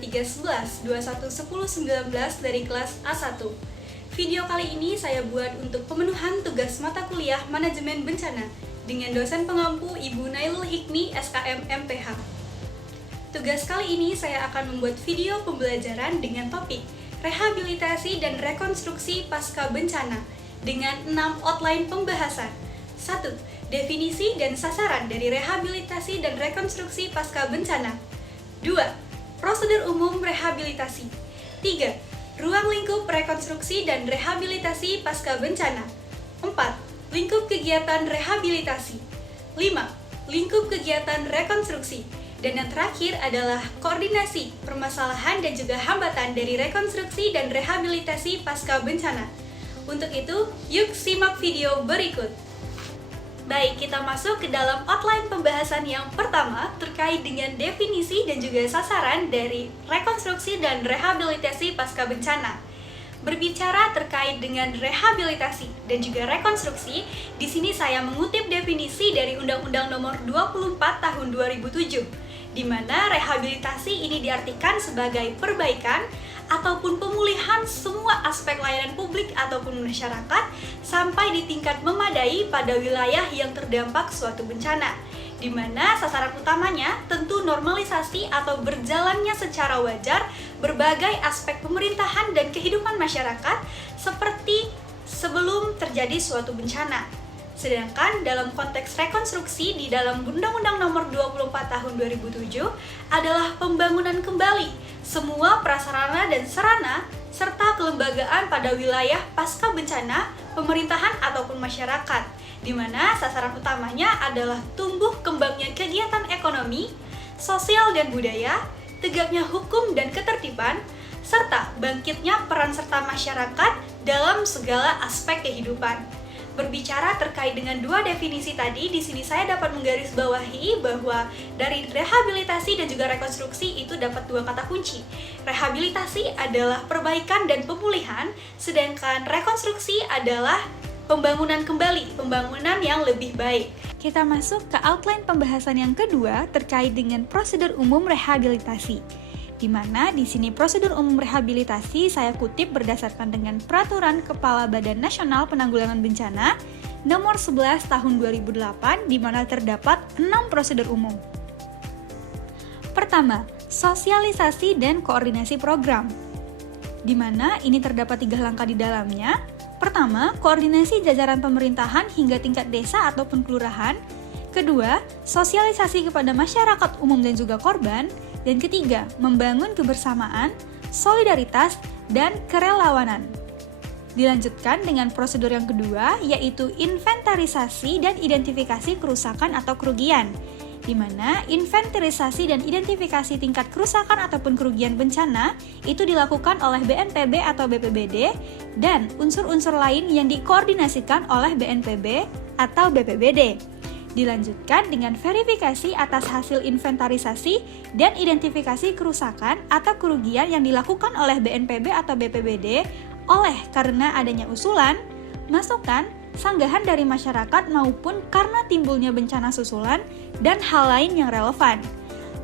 2311 21 10 19 dari kelas A1. Video kali ini saya buat untuk pemenuhan tugas mata kuliah Manajemen Bencana dengan dosen pengampu Ibu Nailul Hikmi SKM MPH. Tugas kali ini saya akan membuat video pembelajaran dengan topik rehabilitasi dan rekonstruksi pasca bencana dengan 6 outline pembahasan. 1. Definisi dan sasaran dari rehabilitasi dan rekonstruksi pasca bencana. 2. Prosedur umum rehabilitasi. 3. Ruang lingkup rekonstruksi dan rehabilitasi pasca bencana. 4. Lingkup kegiatan rehabilitasi. 5. Lingkup kegiatan rekonstruksi. Dan yang terakhir adalah koordinasi, permasalahan dan juga hambatan dari rekonstruksi dan rehabilitasi pasca bencana. Untuk itu, yuk simak video berikut. Baik, kita masuk ke dalam outline pembahasan yang pertama terkait dengan definisi dan juga sasaran dari rekonstruksi dan rehabilitasi pasca bencana. Berbicara terkait dengan rehabilitasi dan juga rekonstruksi, di sini saya mengutip definisi dari Undang-Undang Nomor 24 Tahun 2007, di mana rehabilitasi ini diartikan sebagai perbaikan ataupun pemulihan semua aspek layanan publik ataupun masyarakat sampai di tingkat memadai pada wilayah yang terdampak suatu bencana, di mana sasaran utamanya tentu normalisasi atau berjalannya secara wajar berbagai aspek pemerintahan dan kehidupan masyarakat seperti sebelum terjadi suatu bencana. Sedangkan dalam konteks rekonstruksi di dalam Undang-Undang Nomor 24 Tahun 2007 adalah pembangunan kembali semua prasarana dan sarana serta kelembagaan pada wilayah pasca bencana, pemerintahan ataupun masyarakat, di mana sasaran utamanya adalah tumbuh kembangnya kegiatan ekonomi, sosial dan budaya, tegaknya hukum dan ketertiban, serta bangkitnya peran serta masyarakat dalam segala aspek kehidupan. Berbicara terkait dengan dua definisi tadi, di sini saya dapat menggarisbawahi bahwa dari rehabilitasi dan juga rekonstruksi itu dapat dua kata kunci. Rehabilitasi adalah perbaikan dan pemulihan, sedangkan rekonstruksi adalah pembangunan kembali, pembangunan yang lebih baik. Kita masuk ke outline pembahasan yang kedua terkait dengan prosedur umum rehabilitasi. Di mana di sini prosedur umum rehabilitasi saya kutip berdasarkan dengan Peraturan Kepala Badan Nasional Penanggulangan Bencana Nomor 11 Tahun 2008, di mana terdapat 6 prosedur umum. Pertama, sosialisasi dan koordinasi program, di mana ini terdapat 3 langkah di dalamnya. Pertama, koordinasi jajaran pemerintahan hingga tingkat desa ataupun kelurahan. Kedua, sosialisasi kepada masyarakat umum dan juga korban. Dan ketiga, membangun kebersamaan, solidaritas, dan kerelawanan. Dilanjutkan dengan prosedur yang kedua, yaitu inventarisasi dan identifikasi kerusakan atau kerugian, di mana inventarisasi dan identifikasi tingkat kerusakan ataupun kerugian bencana itu dilakukan oleh BNPB atau BPBD dan unsur-unsur lain yang dikoordinasikan oleh BNPB atau BPBD. Dilanjutkan dengan verifikasi atas hasil inventarisasi dan identifikasi kerusakan atau kerugian yang dilakukan oleh BNPB atau BPBD oleh karena adanya usulan, masukan, sanggahan dari masyarakat maupun karena timbulnya bencana susulan dan hal lain yang relevan.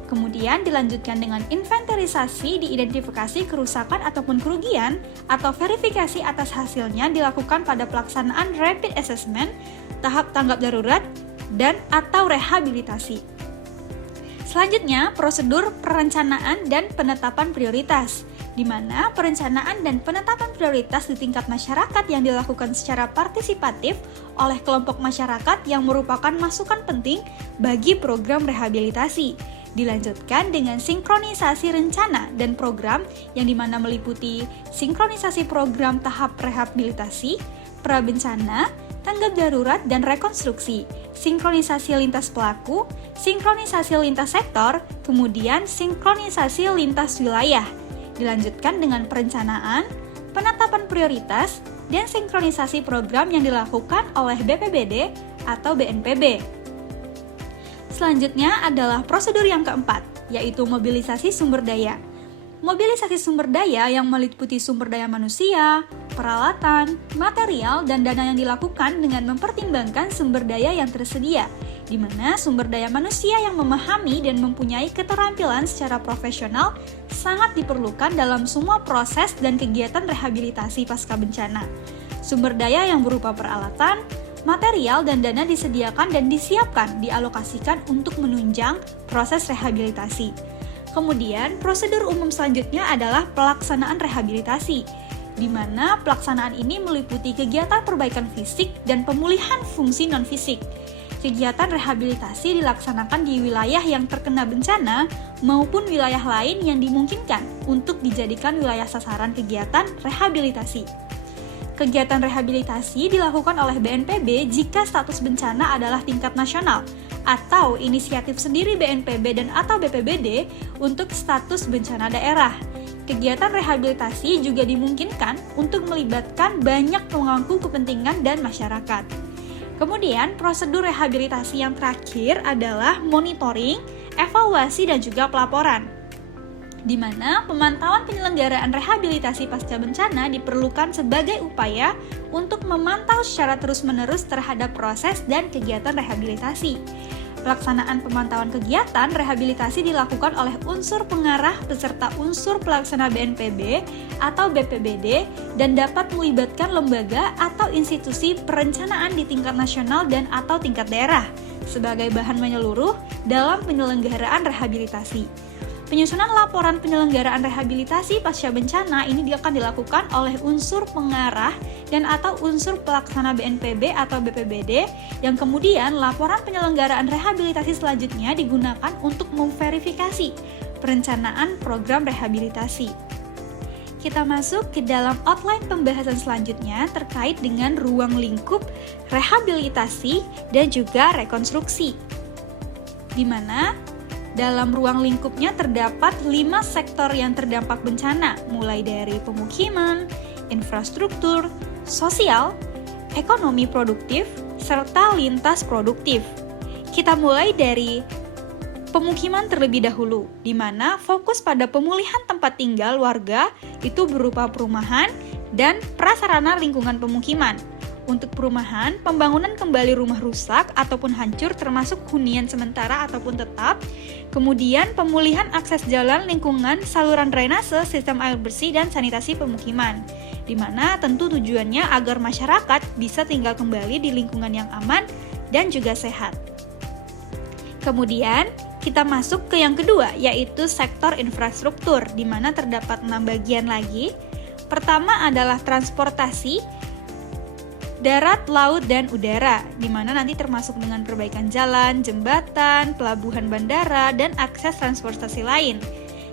Kemudian dilanjutkan dengan inventarisasi diidentifikasi kerusakan ataupun kerugian atau verifikasi atas hasilnya dilakukan pada pelaksanaan rapid assessment, tahap tanggap darurat, dan atau rehabilitasi. Selanjutnya, prosedur perencanaan dan penetapan prioritas, di mana perencanaan dan penetapan prioritas di tingkat masyarakat yang dilakukan secara partisipatif oleh kelompok masyarakat yang merupakan masukan penting bagi program rehabilitasi. Dilanjutkan dengan sinkronisasi rencana dan program yang dimana meliputi sinkronisasi program tahap rehabilitasi, prabencana, tanggap darurat dan rekonstruksi, sinkronisasi lintas pelaku, sinkronisasi lintas sektor, kemudian sinkronisasi lintas wilayah. Dilanjutkan dengan perencanaan, penetapan prioritas, dan sinkronisasi program yang dilakukan oleh BPBD atau BNPB. Selanjutnya adalah prosedur yang keempat, yaitu mobilisasi sumber daya. Mobilisasi sumber daya yang meliputi sumber daya manusia, peralatan, material, dan dana yang dilakukan dengan mempertimbangkan sumber daya yang tersedia, di mana sumber daya manusia yang memahami dan mempunyai keterampilan secara profesional sangat diperlukan dalam semua proses dan kegiatan rehabilitasi pasca bencana. Sumber daya yang berupa peralatan, material, dan dana disediakan dan disiapkan, dialokasikan untuk menunjang proses rehabilitasi. Kemudian, prosedur umum selanjutnya adalah pelaksanaan rehabilitasi, di mana pelaksanaan ini meliputi kegiatan perbaikan fisik dan pemulihan fungsi non-fisik. Kegiatan rehabilitasi dilaksanakan di wilayah yang terkena bencana maupun wilayah lain yang dimungkinkan untuk dijadikan wilayah sasaran kegiatan rehabilitasi. Kegiatan rehabilitasi dilakukan oleh BNPB jika status bencana adalah tingkat nasional atau inisiatif sendiri BNPB dan atau BPBD untuk status bencana daerah. Kegiatan rehabilitasi juga dimungkinkan untuk melibatkan banyak pemangku kepentingan dan masyarakat. Kemudian, prosedur rehabilitasi yang terakhir adalah monitoring, evaluasi, dan juga pelaporan, di mana pemantauan penyelenggaraan rehabilitasi pasca bencana diperlukan sebagai upaya untuk memantau secara terus-menerus terhadap proses dan kegiatan rehabilitasi. Pelaksanaan pemantauan kegiatan rehabilitasi dilakukan oleh unsur pengarah beserta unsur pelaksana BNPB atau BPBD dan dapat melibatkan lembaga atau institusi perencanaan di tingkat nasional dan atau tingkat daerah sebagai bahan menyeluruh dalam penyelenggaraan rehabilitasi. Penyusunan laporan penyelenggaraan rehabilitasi pasca bencana ini akan dilakukan oleh unsur pengarah dan atau unsur pelaksana BNPB atau BPBD, yang kemudian laporan penyelenggaraan rehabilitasi selanjutnya digunakan untuk memverifikasi perencanaan program rehabilitasi. Kita masuk ke dalam outline pembahasan selanjutnya terkait dengan ruang lingkup rehabilitasi dan juga rekonstruksi, di mana dalam ruang lingkupnya terdapat 5 sektor yang terdampak bencana, mulai dari pemukiman, infrastruktur, sosial, ekonomi produktif, serta lintas produktif. Kita mulai dari pemukiman terlebih dahulu, di mana fokus pada pemulihan tempat tinggal warga itu berupa perumahan dan prasarana lingkungan pemukiman. Untuk perumahan, pembangunan kembali rumah rusak ataupun hancur termasuk hunian sementara ataupun tetap. Kemudian pemulihan akses jalan, lingkungan, saluran drainase, sistem air bersih, dan sanitasi pemukiman. Di mana tentu tujuannya agar masyarakat bisa tinggal kembali di lingkungan yang aman dan juga sehat. Kemudian kita masuk ke yang kedua, yaitu sektor infrastruktur, di mana terdapat 6 bagian lagi. Pertama adalah transportasi, darat, laut, dan udara, di mana nanti termasuk dengan perbaikan jalan, jembatan, pelabuhan bandara, dan akses transportasi lain.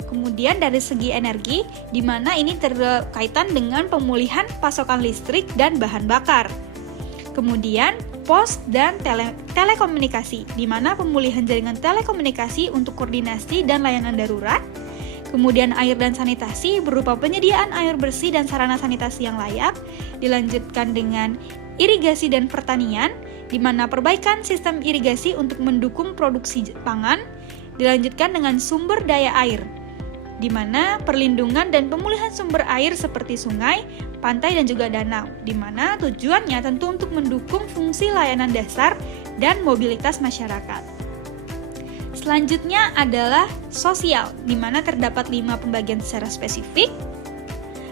Kemudian dari segi energi, di mana ini terkaitan dengan pemulihan pasokan listrik dan bahan bakar. Kemudian pos dan telekomunikasi, di mana pemulihan jaringan telekomunikasi untuk koordinasi dan layanan darurat. Kemudian air dan sanitasi berupa penyediaan air bersih dan sarana sanitasi yang layak. Dilanjutkan dengan irigasi dan pertanian, di mana perbaikan sistem irigasi untuk mendukung produksi pangan. Dilanjutkan dengan sumber daya air, di mana perlindungan dan pemulihan sumber air seperti sungai, pantai, dan juga danau, di mana tujuannya tentu untuk mendukung fungsi layanan dasar dan mobilitas masyarakat. Selanjutnya adalah sosial, di mana terdapat 5 pembagian secara spesifik.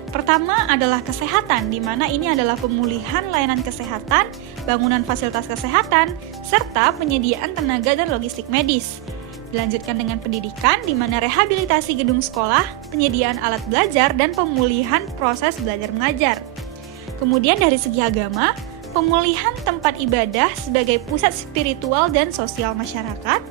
Pertama adalah kesehatan, di mana ini adalah pemulihan layanan kesehatan, bangunan fasilitas kesehatan, serta penyediaan tenaga dan logistik medis. Dilanjutkan dengan pendidikan, di mana rehabilitasi gedung sekolah, penyediaan alat belajar, dan pemulihan proses belajar mengajar. Kemudian dari segi agama, pemulihan tempat ibadah sebagai pusat spiritual dan sosial masyarakat.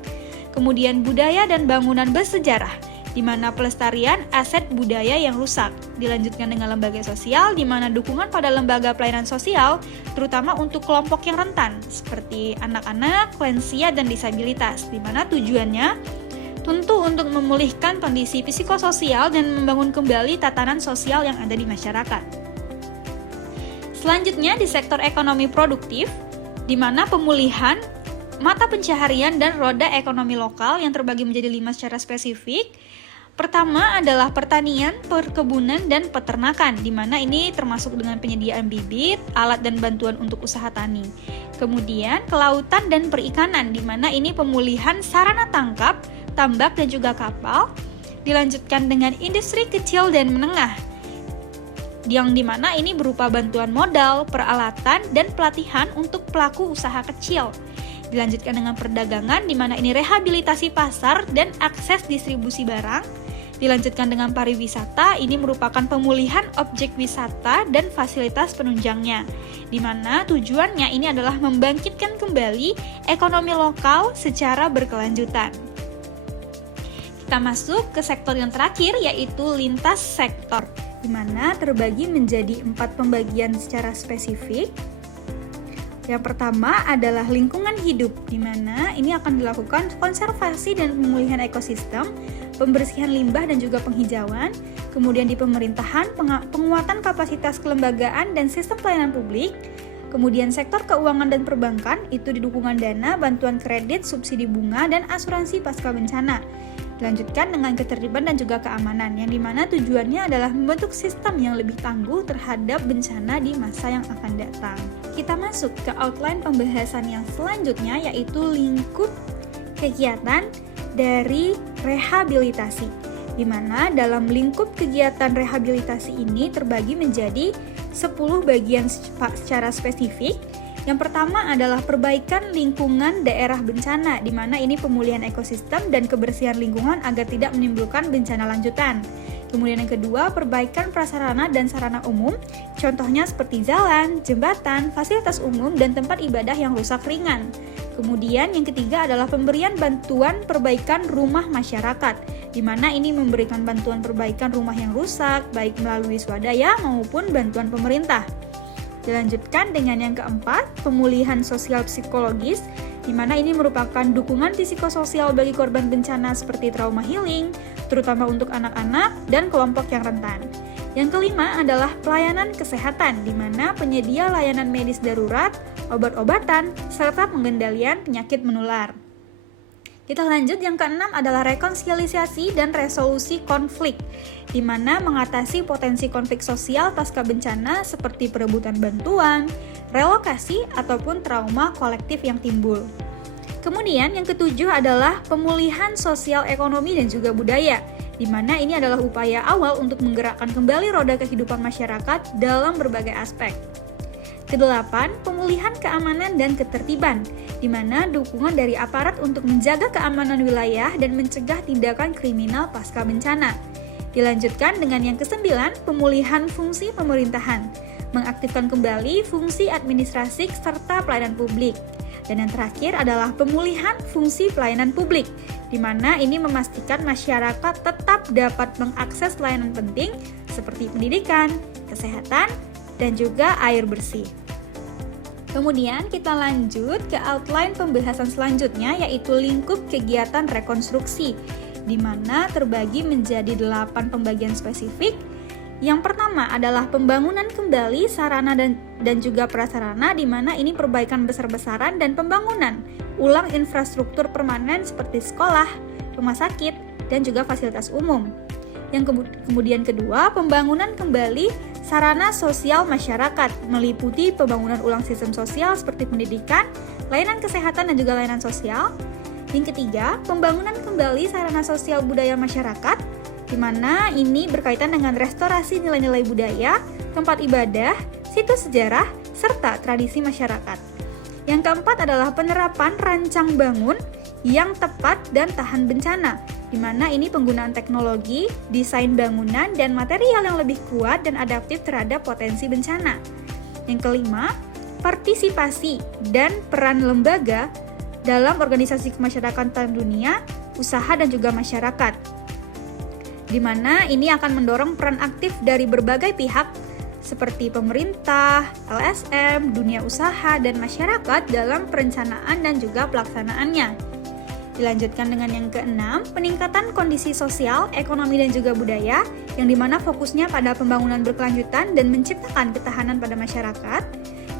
Kemudian budaya dan bangunan bersejarah, di mana pelestarian aset budaya yang rusak. Dilanjutkan dengan lembaga sosial, di mana dukungan pada lembaga pelayanan sosial, terutama untuk kelompok yang rentan, seperti anak-anak, lansia, dan disabilitas, di mana tujuannya tentu untuk memulihkan kondisi psikososial dan membangun kembali tatanan sosial yang ada di masyarakat. Selanjutnya di sektor ekonomi produktif, di mana pemulihan mata pencaharian dan roda ekonomi lokal yang terbagi menjadi 5 secara spesifik. Pertama adalah pertanian, perkebunan, dan peternakan, di mana ini termasuk dengan penyediaan bibit, alat dan bantuan untuk usaha tani. Kemudian kelautan dan perikanan, di mana ini pemulihan sarana tangkap, tambak, dan juga kapal. Dilanjutkan dengan industri kecil dan menengah, yang dimana ini berupa bantuan modal, peralatan, dan pelatihan untuk pelaku usaha kecil. Dilanjutkan dengan perdagangan, di mana ini rehabilitasi pasar dan akses distribusi barang. Dilanjutkan dengan pariwisata, ini merupakan pemulihan objek wisata dan fasilitas penunjangnya, di mana tujuannya ini adalah membangkitkan kembali ekonomi lokal secara berkelanjutan. Kita masuk ke sektor yang terakhir, yaitu lintas sektor, di mana terbagi menjadi 4 pembagian secara spesifik. Yang pertama adalah lingkungan hidup, di mana ini akan dilakukan konservasi dan pemulihan ekosistem, pembersihan limbah dan juga penghijauan. Kemudian di pemerintahan, penguatan kapasitas kelembagaan dan sistem pelayanan publik. Kemudian sektor keuangan dan perbankan, itu di dukungan dana, bantuan kredit, subsidi bunga, dan asuransi pasca bencana. Dilanjutkan dengan ketertiban dan juga keamanan, yang dimana tujuannya adalah membentuk sistem yang lebih tangguh terhadap bencana di masa yang akan datang. Kita masuk ke outline pembahasan yang selanjutnya, yaitu lingkup kegiatan dari rehabilitasi, di mana dalam lingkup kegiatan rehabilitasi ini terbagi menjadi 10 bagian secara spesifik. Yang pertama adalah perbaikan lingkungan daerah bencana, di mana ini pemulihan ekosistem dan kebersihan lingkungan agar tidak menimbulkan bencana lanjutan. Kemudian yang kedua, perbaikan prasarana dan sarana umum, contohnya seperti jalan, jembatan, fasilitas umum, dan tempat ibadah yang rusak ringan. Kemudian yang ketiga adalah pemberian bantuan perbaikan rumah masyarakat, di mana ini memberikan bantuan perbaikan rumah yang rusak, baik melalui swadaya maupun bantuan pemerintah. Dilanjutkan dengan yang keempat, pemulihan sosial psikologis, di mana ini merupakan dukungan psikososial bagi korban bencana seperti trauma healing, terutama untuk anak-anak dan kelompok yang rentan. Yang kelima adalah pelayanan kesehatan, di mana penyedia layanan medis darurat, obat-obatan, serta pengendalian penyakit menular. Kita lanjut, yang keenam adalah rekonsiliasi dan resolusi konflik, di mana mengatasi potensi konflik sosial pasca bencana seperti perebutan bantuan, relokasi, ataupun trauma kolektif yang timbul. Kemudian yang ketujuh adalah pemulihan sosial ekonomi dan juga budaya, di mana ini adalah upaya awal untuk menggerakkan kembali roda kehidupan masyarakat dalam berbagai aspek. Kedelapan, pemulihan keamanan dan ketertiban, di mana dukungan dari aparat untuk menjaga keamanan wilayah dan mencegah tindakan kriminal pasca bencana. Dilanjutkan dengan yang kesembilan, pemulihan fungsi pemerintahan, mengaktifkan kembali fungsi administrasi serta pelayanan publik. Dan yang terakhir adalah pemulihan fungsi pelayanan publik, di mana ini memastikan masyarakat tetap dapat mengakses layanan penting seperti pendidikan, kesehatan, dan juga air bersih. Kemudian kita lanjut ke outline pembahasan selanjutnya, yaitu lingkup kegiatan rekonstruksi, di mana terbagi menjadi 8 pembagian spesifik. Yang pertama adalah pembangunan kembali sarana dan juga prasarana, di mana ini perbaikan besar-besaran dan pembangunan ulang infrastruktur permanen seperti sekolah, rumah sakit, dan juga fasilitas umum. Yang kemudian kedua, pembangunan kembali sarana sosial masyarakat, meliputi pembangunan ulang sistem sosial seperti pendidikan, layanan kesehatan, dan juga layanan sosial. Yang ketiga, pembangunan kembali sarana sosial budaya masyarakat, di mana ini berkaitan dengan restorasi nilai-nilai budaya, tempat ibadah, situs sejarah, serta tradisi masyarakat. Yang keempat adalah penerapan rancang bangun yang tepat dan tahan bencana, di mana ini penggunaan teknologi, desain bangunan, dan material yang lebih kuat dan adaptif terhadap potensi bencana. Yang kelima, partisipasi dan peran lembaga dalam organisasi kemasyarakatan dunia, usaha, dan juga masyarakat, di mana ini akan mendorong peran aktif dari berbagai pihak seperti pemerintah, LSM, dunia usaha, dan masyarakat dalam perencanaan dan juga pelaksanaannya. Dilanjutkan dengan yang keenam, peningkatan kondisi sosial, ekonomi, dan juga budaya, yang dimana fokusnya pada pembangunan berkelanjutan dan menciptakan ketahanan pada masyarakat.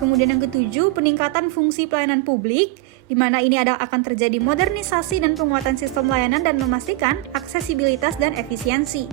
Kemudian yang ketujuh, peningkatan fungsi pelayanan publik, di mana ini akan terjadi modernisasi dan penguatan sistem layanan dan memastikan aksesibilitas dan efisiensi.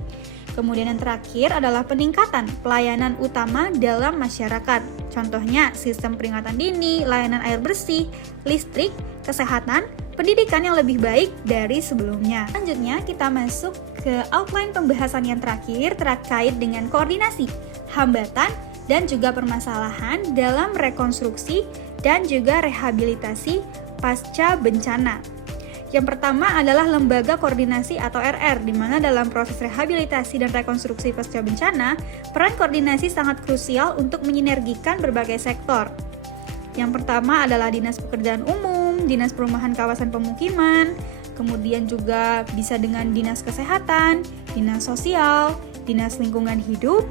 Kemudian yang terakhir adalah peningkatan pelayanan utama dalam masyarakat. Contohnya, sistem peringatan dini, layanan air bersih, listrik, kesehatan, pendidikan yang lebih baik dari sebelumnya. Selanjutnya, kita masuk ke outline pembahasan yang terakhir terkait dengan koordinasi, hambatan, dan juga permasalahan dalam rekonstruksi dan juga rehabilitasi pasca bencana. Yang pertama adalah Lembaga Koordinasi atau RR, di mana dalam proses rehabilitasi dan rekonstruksi pasca bencana, peran koordinasi sangat krusial untuk menyinergikan berbagai sektor. Yang pertama adalah Dinas Pekerjaan Umum, Dinas Perumahan Kawasan Pemukiman, kemudian juga bisa dengan Dinas Kesehatan, Dinas Sosial, Dinas Lingkungan Hidup,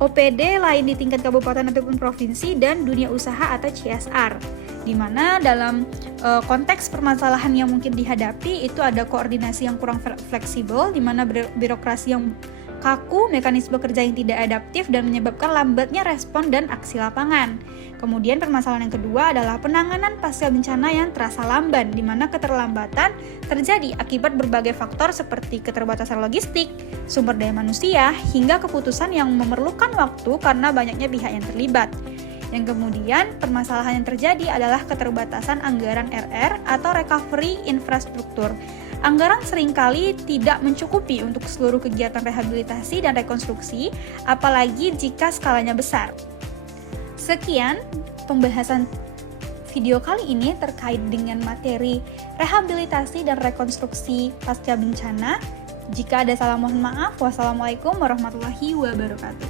OPD lain di tingkat kabupaten ataupun provinsi, dan dunia usaha atau CSR, di mana dalam konteks permasalahan yang mungkin dihadapi itu ada koordinasi yang kurang fleksibel, di mana birokrasi yang kaku, mekanisme kerja yang tidak adaptif, dan menyebabkan lambatnya respon dan aksi lapangan. Kemudian permasalahan yang kedua adalah penanganan pasca bencana yang terasa lamban, di mana keterlambatan terjadi akibat berbagai faktor seperti keterbatasan logistik, sumber daya manusia, hingga keputusan yang memerlukan waktu karena banyaknya pihak yang terlibat. Yang kemudian, permasalahan yang terjadi adalah keterbatasan anggaran RR atau recovery infrastruktur. Anggaran seringkali tidak mencukupi untuk seluruh kegiatan rehabilitasi dan rekonstruksi, apalagi jika skalanya besar. Sekian pembahasan video kali ini terkait dengan materi rehabilitasi dan rekonstruksi pasca bencana. Jika ada salah mohon maaf. Wassalamualaikum warahmatullahi wabarakatuh.